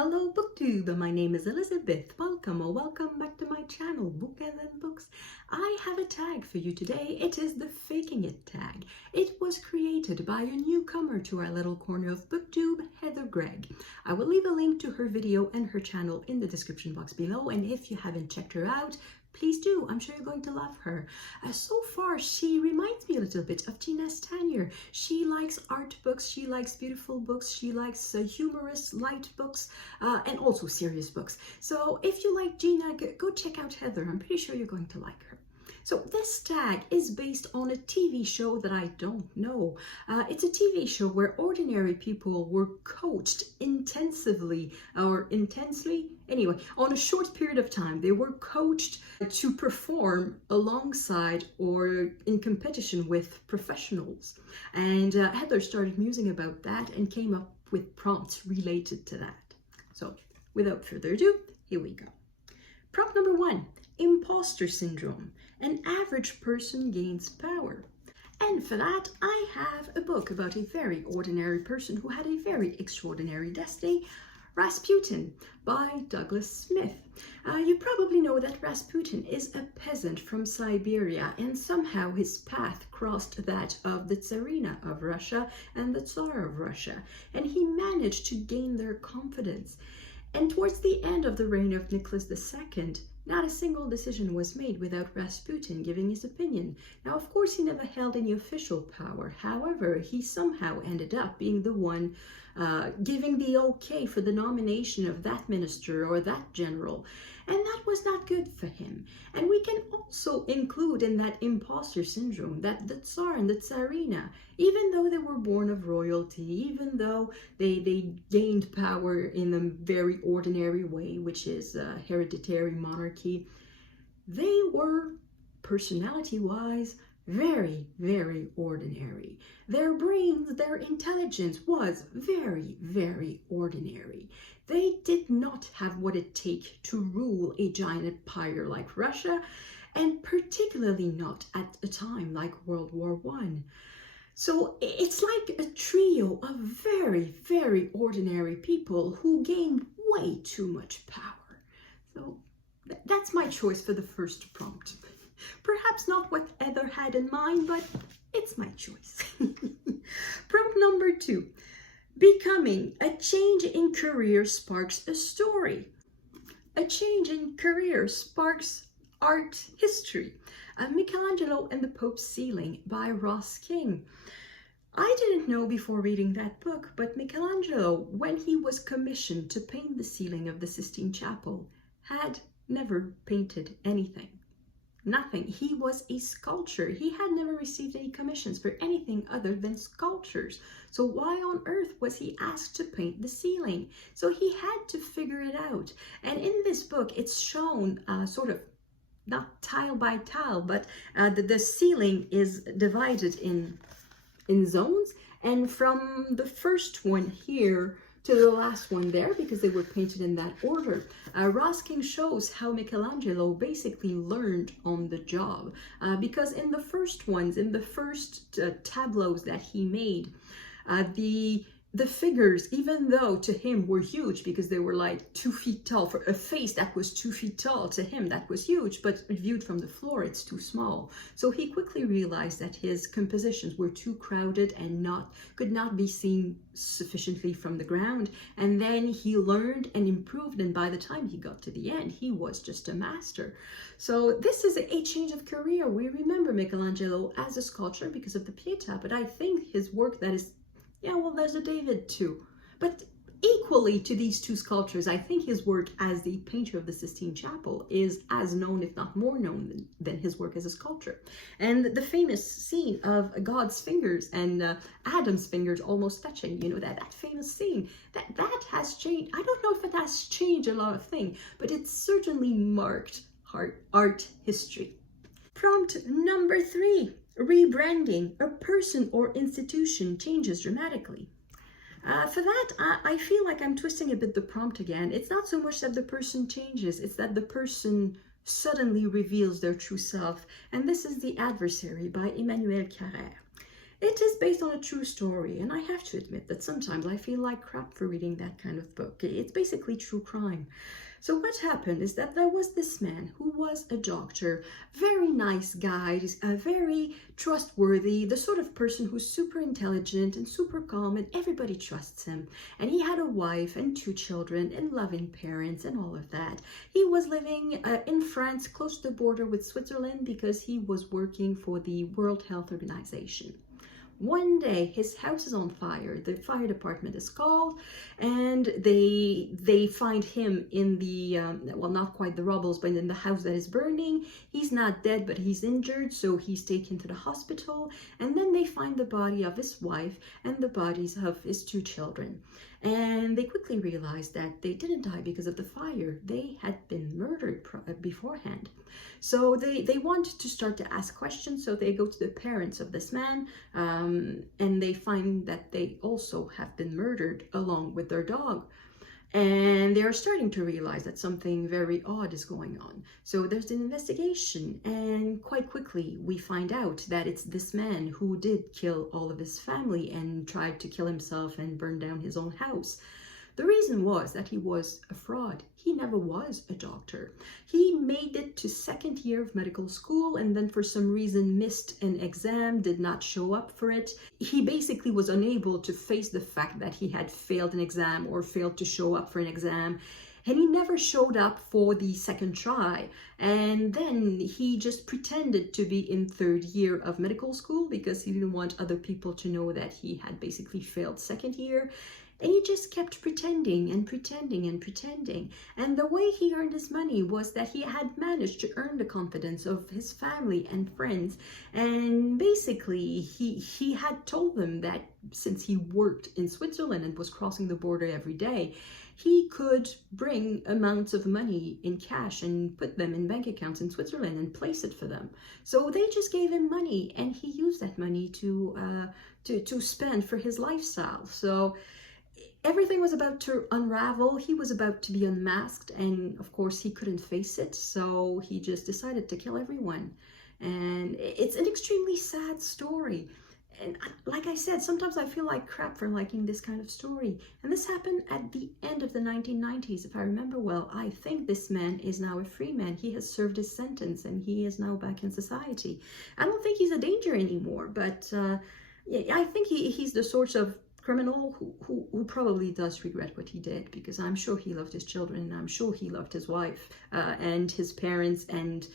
Hello BookTube, my name is Elizabeth. Welcome or welcome back to my channel, Book and Then Books. I have a tag for you today. It is the Faking It tag. It was created by a newcomer to our little corner of BookTube, Heather Gregg. I will leave a link to her video and her channel in the description box below, and if you haven't checked her out, please do. I'm sure you're going to love her. So far, she reminds me a little bit of Tina Stanier. She likes art books, she likes beautiful books, she likes humorous, light books, and also serious books. So if you like Gina, go check out Heather. I'm pretty sure you're going to like her. So this tag is based on a TV show that I don't know. It's a TV show where ordinary people were coached intensively, or intensely, anyway, on a short period of time. They were coached to perform alongside or in competition with professionals. And Heather started musing about that and came up with prompts related to that. So without further ado, here we go. Prompt number 1, Imposter Syndrome. An average person gains power. And for that, I have a book about a very ordinary person who had a very extraordinary destiny, Rasputin, by Douglas Smith. You probably know that Rasputin is a peasant from Siberia, and somehow his path crossed that of the Tsarina of Russia and the Tsar of Russia, and he managed to gain their confidence. And towards the end of the reign of Nicholas II, not a single decision was made without Rasputin giving his opinion. Now, of course, he never held any official power. However, he somehow ended up being the one giving the okay for the nomination of that minister or that general. And that was not good for him. And we can also include in that imposter syndrome that the Tsar and the Tsarina, even though they were born of royalty, even though they gained power in a very ordinary way, which is hereditary monarchy, they were, personality-wise, very, very ordinary. Their brains, their intelligence was very, very ordinary. They did not have what it takes to rule a giant empire like Russia, and particularly not at a time like World War I. So it's like a trio of very, very ordinary people who gained way too much power. So that's my choice for the first prompt. Perhaps not what Heather had in mind, but it's my choice. Prompt number 2. Becoming. A change in career sparks a story. A change in career sparks art history. Michelangelo and the Pope's Ceiling by Ross King. I didn't know before reading that book, but Michelangelo, when he was commissioned to paint the ceiling of the Sistine Chapel, had never painted anything. Nothing. He was a sculptor. He had never received any commissions for anything other than sculptures. So why on earth was he asked to paint the ceiling? So he had to figure it out. And in this book, it's shown sort of not tile by tile, but the ceiling is divided in zones. And from the first one here to the last one there, because they were painted in that order, Ross King shows how Michelangelo basically learned on the job. Because in the first ones, in the first tableaus that he made, the figures, even though to him were huge because they were like 2 feet tall, for a face that was 2 feet tall, to him that was huge, but viewed from the floor it's too small. So he quickly realized that his compositions were too crowded and could not be seen sufficiently from the ground. And then he learned and improved, and by the time he got to the end, he was just a master. So this is a change of career. We remember Michelangelo as a sculptor because of the Pietà, but I think his work that is, yeah, well, there's a David too. But equally to these two sculptures, I think his work as the painter of the Sistine Chapel is as known, if not more known, than his work as a sculptor. And the famous scene of God's fingers and Adam's fingers almost touching, you know, that famous scene, that has changed. I don't know if it has changed a lot of things, but it certainly marked art history. Prompt number 3. Rebranding. A person or institution changes dramatically. For that, I feel like I'm twisting a bit the prompt again. It's not so much that the person changes, it's that the person suddenly reveals their true self. And this is The Adversary by Emmanuel Carrère. It is based on a true story, and I have to admit that sometimes I feel like crap for reading that kind of book. It's basically true crime. So what happened is that there was this man who was a doctor, very nice guy, very trustworthy, the sort of person who's super intelligent and super calm, and everybody trusts him. And he had a wife and 2 children and loving parents and all of that. He was living in France, close to the border with Switzerland, because he was working for the World Health Organization. One day his house is on fire. The fire department is called, and they find him in the well, not quite the rubbles, but in the house that is burning. He's not dead, but he's injured, so he's taken to the hospital. And then they find the body of his wife and the bodies of his 2 children. And they quickly realized that they didn't die because of the fire. They had been murdered beforehand. So they wanted to start to ask questions. So they go to the parents of this man, and they find that they also have been murdered along with their dog. And they are starting to realize that something very odd is going on. So there's an investigation, and quite quickly we find out that it's this man who did kill all of his family and tried to kill himself and burn down his own house. The reason was that he was a fraud. He never was a doctor. He made it to 2nd year of medical school, and then for some reason missed an exam, did not show up for it. He basically was unable to face the fact that he had failed an exam or failed to show up for an exam. And he never showed up for the 2nd try. And then he just pretended to be in 3rd year of medical school because he didn't want other people to know that he had basically failed 2nd year. And he just kept pretending and pretending and pretending. And the way he earned his money was that he had managed to earn the confidence of his family and friends. And basically, he had told them that since he worked in Switzerland and was crossing the border every day, he could bring amounts of money in cash and put them in bank accounts in Switzerland and place it for them. So they just gave him money, and he used that money to spend for his lifestyle. So everything was about to unravel. He was about to be unmasked, and of course he couldn't face it, so he just decided to kill everyone. And it's an extremely sad story. And like I said, sometimes I feel like crap for liking this kind of story. And this happened at the end of the 1990s, if I remember well. I think this man is now a free man. He has served his sentence and he is now back in society. I don't think he's a danger anymore, but I think he's the sort of criminal who probably does regret what he did, because I'm sure he loved his children, and I'm sure he loved his wife and his parents, and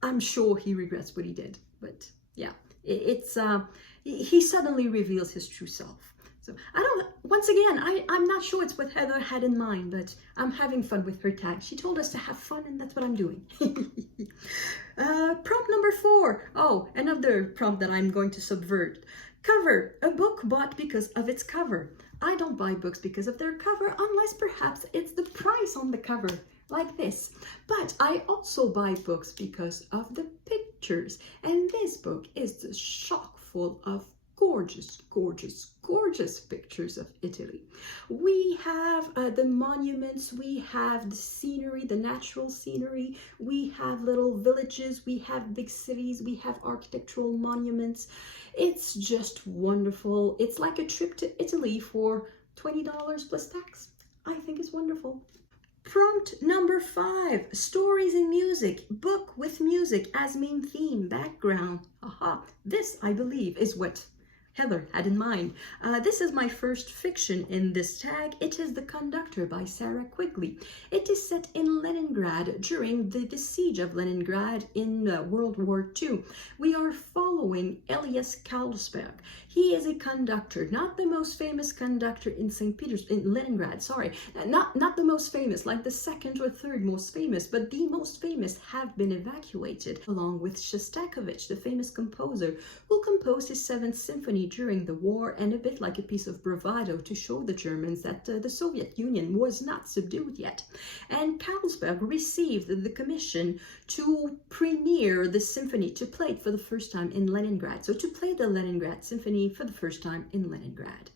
I'm sure he regrets what he did. But yeah, he suddenly reveals his true self. So once again, I'm not sure it's what Heather had in mind, but I'm having fun with her tag. She told us to have fun, and that's what I'm doing. Prompt number 4. Oh, another prompt that I'm going to subvert. Cover, a book bought because of its cover. I don't buy books because of their cover, unless perhaps it's the price on the cover, like this. But I also buy books because of the pictures. And this book is just chock full of gorgeous, gorgeous, gorgeous pictures of Italy. We have the monuments, we have the scenery, the natural scenery, we have little villages, we have big cities, we have architectural monuments. It's just wonderful. It's like a trip to Italy for $20 plus tax. I think it's wonderful. Prompt number 5, stories in music, book with music as main theme, background. Aha, this I believe is what Heather had in mind. This is my first fiction in this tag. It is The Conductor by Sarah Quigley. It is set in Leningrad during the siege of Leningrad in World War II. We are following Elias Carlsberg. He is a conductor, not the most famous conductor in Leningrad, sorry. Not the most famous, like the 2nd or 3rd most famous, but the most famous have been evacuated, along with Shostakovich, the famous composer, who composed his 7th symphony during the war, and a bit like a piece of bravado to show the Germans that the Soviet Union was not subdued yet. And Carlsberg received the commission to premiere the symphony, to play it for the first time in Leningrad. So to play the Leningrad Symphony for the first time in Leningrad.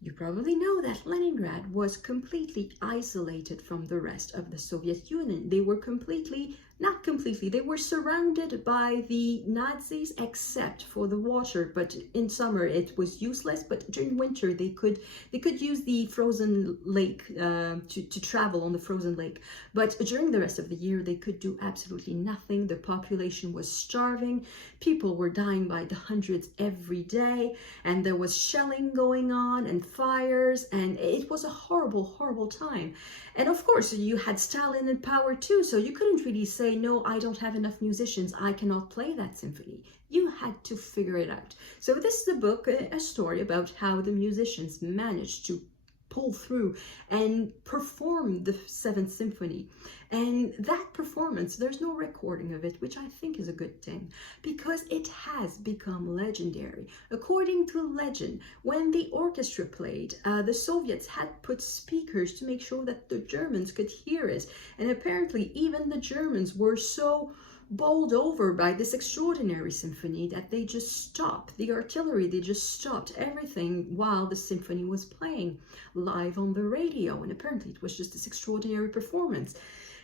You probably know that Leningrad was completely isolated from the rest of the Soviet Union. They were completely Not completely. They were surrounded by the Nazis except for the water, but in summer it was useless. But during winter they could use the frozen lake to travel on the frozen lake. But during the rest of the year they could do absolutely nothing. The population was starving. People were dying by the hundreds every day, and there was shelling going on and fires, and it was a horrible, horrible time. And of course you had Stalin in power too, so you couldn't really say, no, I don't have enough musicians, I cannot play that symphony. You had to figure it out. So this is a book, a story about how the musicians managed to pull through and perform the Seventh Symphony. And that performance, there's no recording of it, which I think is a good thing, because it has become legendary. According to legend, when the orchestra played, the Soviets had put speakers to make sure that the Germans could hear it. And apparently even the Germans were so bowled over by this extraordinary symphony that they just stopped the artillery, they just stopped everything while the symphony was playing live on the radio. And apparently it was just this extraordinary performance.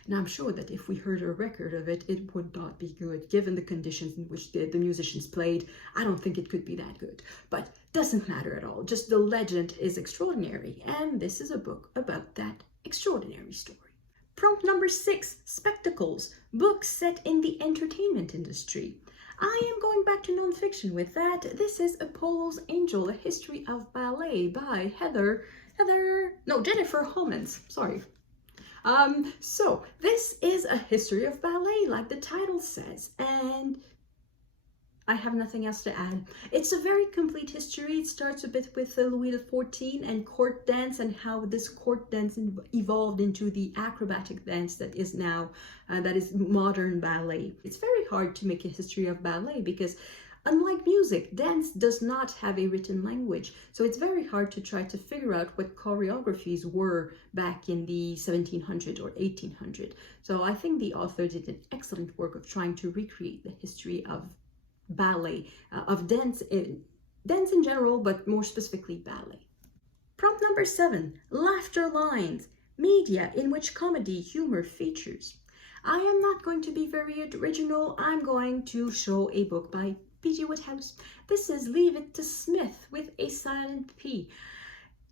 And I'm sure that if we heard a record of it, it would not be good. Given the conditions in which the musicians played, I don't think it could be that good. But doesn't matter at all. Just the legend is extraordinary. And this is a book about that extraordinary story. Prompt number 6, spectacles, books set in the entertainment industry. I am going back to nonfiction with that. This is Apollo's Angel, A History of Ballet by Jennifer Homans, sorry. So this is a history of ballet, like the title says, and I have nothing else to add. It's a very complete history. It starts a bit with Louis XIV and court dance, and how this court dance evolved into the acrobatic dance that is now, that is modern ballet. It's very hard to make a history of ballet because, unlike music, dance does not have a written language. So it's very hard to try to figure out what choreographies were back in the 1700s or 1800s. So I think the author did an excellent work of trying to recreate the history of ballet, of dance in general, but more specifically ballet. Prompt number 7, laughter lines, media in which comedy humor features. I am not going to be very original. I'm going to show a book by P.G. Wodehouse. This is Leave It to Smith with a silent P.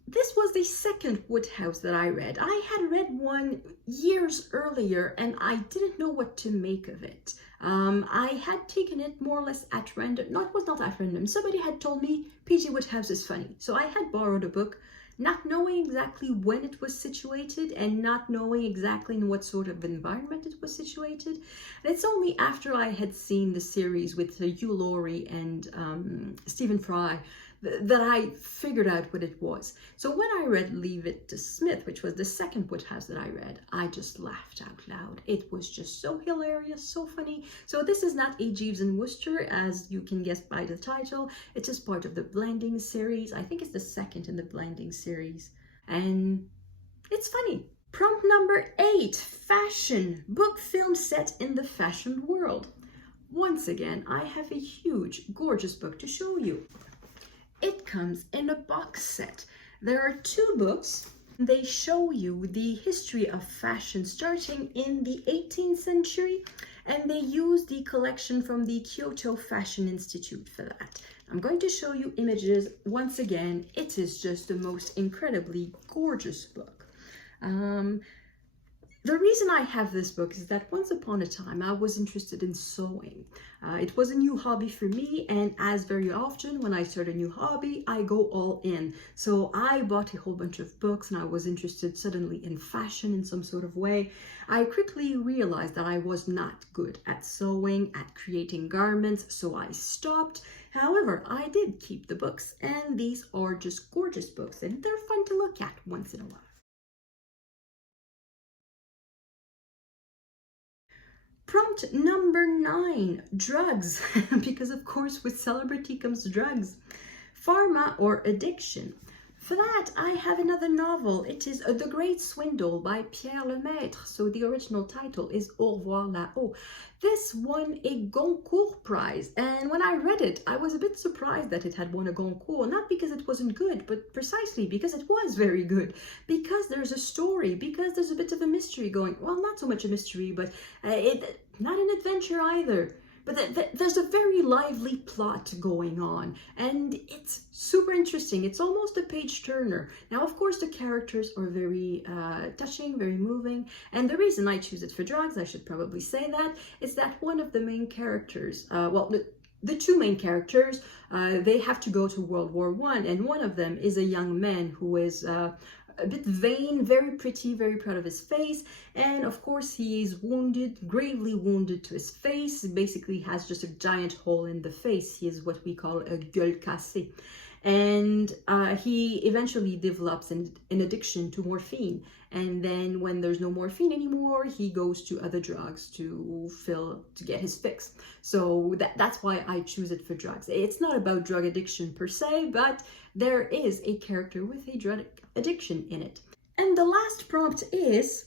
This was the second Wodehouse that I read. I had read one years earlier and I didn't know what to make of it. I had taken it more or less at random. No, it was not at random. Somebody had told me P.G. Wodehouse is funny. So I had borrowed a book, not knowing exactly when it was situated and not knowing exactly in what sort of environment it was situated. And it's only after I had seen the series with Hugh Laurie and Stephen Fry that I figured out what it was. So when I read Leave It to Smith, which was the second Wodehouse that I read, I just laughed out loud. It was just so hilarious, so funny. So this is not a Jeeves and Wooster, as you can guess by the title. It is part of the Blending series. I think it's the second in the Blending series. And it's funny. Prompt number 8, fashion, book film set in the fashion world. Once again, I have a huge, gorgeous book to show you. It comes in a box set. There are 2 books. They show you the history of fashion starting in the 18th century, and they use the collection from the Kyoto Fashion Institute for that. I'm going to show you images. Once again, it is just the most incredibly gorgeous book. The reason I have this book is that once upon a time I was interested in sewing. It was a new hobby for me, and as very often when I start a new hobby, I go all in. So I bought a whole bunch of books and I was interested suddenly in fashion in some sort of way. I quickly realized that I was not good at sewing, at creating garments, so I stopped. However, I did keep the books, and these are just gorgeous books and they're fun to look at once in a while. Prompt number 9, drugs, because of course with celebrity comes drugs. Pharma or addiction. For that, I have another novel. It is The Great Swindle by Pierre Lemaître. So the original title is Au revoir là-haut. This won a Goncourt Prize, and when I read it, I was a bit surprised that it had won a Goncourt, not because it wasn't good, but precisely because it was very good, because there's a story, because there's a bit of a mystery going, well, not so much a mystery, but not an adventure either. But there's a very lively plot going on, and it's super interesting. It's almost a page turner. Now, of course, the characters are very touching, very moving, and the reason I choose it for drugs, I should probably say that, is that one of the main characters, the two main characters, they have to go to World War I, and one of them is a young man who is a bit vain, very pretty, very proud of his face, and of course he is wounded, gravely wounded to his face. He basically has just a giant hole in the face. He is what we call a gueule cassée, and he eventually develops an addiction to morphine, and then when there's no morphine anymore, he goes to other drugs to get his fix. So that's why I choose it for drugs. It's not about drug addiction per se, but there is a character with a drug addiction in it. And the last prompt is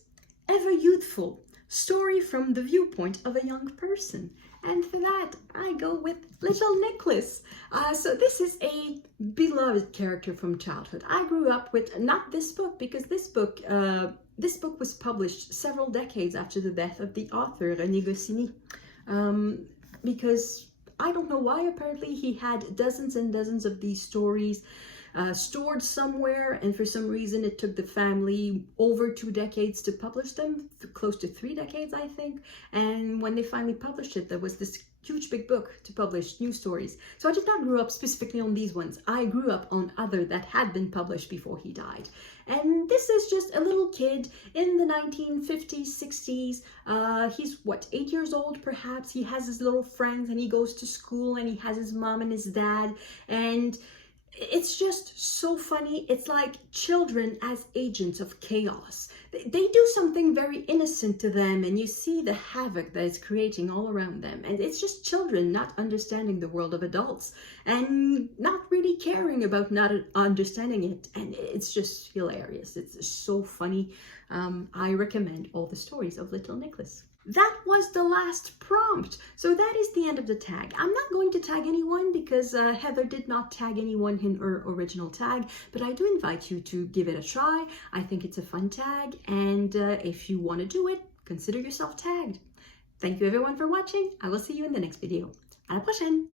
Ever Youthful, story from the viewpoint of a young person. And for that, I go with Little Nicholas. So this is a beloved character from childhood. I grew up with, not this book, because this book was published several decades after the death of the author, René Goscinny. Because I don't know why, apparently he had dozens and dozens of these stories stored somewhere, and for some reason it took the family over 2 decades to publish them, close to 3 decades I think, and when they finally published it, there was this huge big book to publish new stories. So I did not grow up specifically on these ones. I grew up on other that had been published before he died. And this is just a little kid in the 1950s, 60s. He's what, 8 years old perhaps. He has his little friends and he goes to school and he has his mom and his dad, and it's just so funny. It's like children as agents of chaos. They do something very innocent to them, and you see the havoc that it's creating all around them. And it's just children not understanding the world of adults and not really caring about not understanding it. And it's just hilarious. It's so funny. I recommend all the stories of Little Nicholas. That was the last prompt. So that is the end of the tag. I'm not going to tag anyone because Heather did not tag anyone in her original tag, but I do invite you to give it a try. I think it's a fun tag, and if you want to do it, consider yourself tagged. Thank you everyone for watching. I will see you in the next video. À la prochaine!